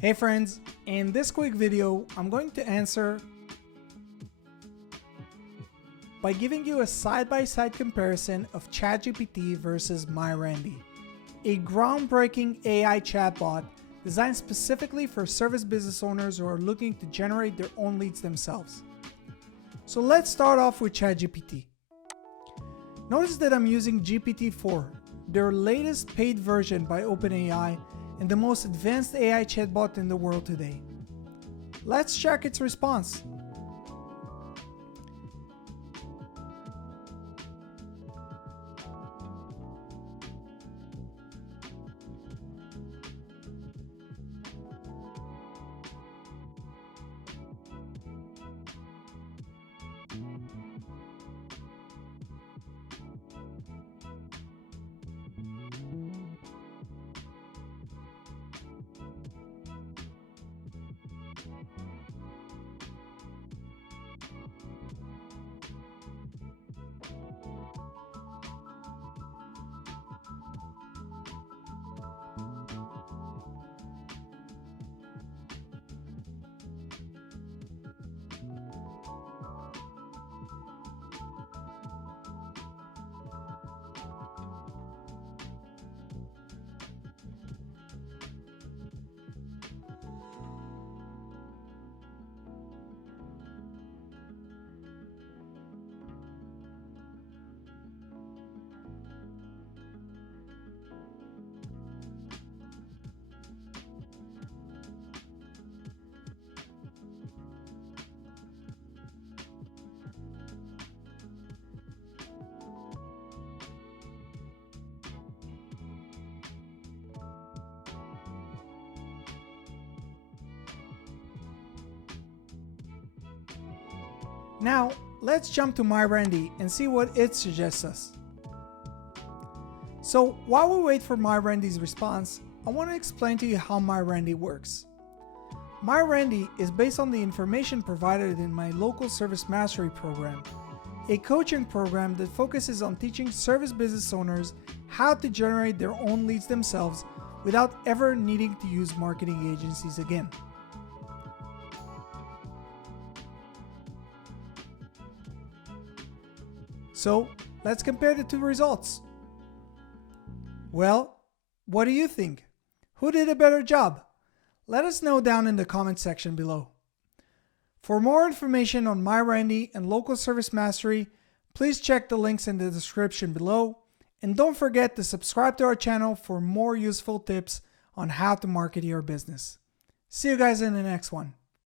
Hey friends, in this quick video, I'm going to answer by giving you a side-by-side comparison of ChatGPT versus MyRandy, a groundbreaking AI chatbot designed specifically for service business owners who are looking to generate their own leads themselves. So let's start off with ChatGPT. Notice that I'm using GPT-4, their latest paid version by OpenAI and the most advanced AI chatbot in the world today. Let's check its response. Now, let's jump to MyRandy and see what it suggests us. So while we wait for MyRandy's response, I want to explain to you how MyRandy works. MyRandy is based on the information provided in my local service mastery program, a coaching program that focuses on teaching service business owners how to generate their own leads themselves without ever needing to use marketing agencies again. So let's compare the two results. Well, what do you think? Who did a better job? Let us know down in the comment section below. For more information on MyRandy and local service mastery, please check the links in the description below. And don't forget to subscribe to our channel for more useful tips on how to market your business. See you guys in the next one.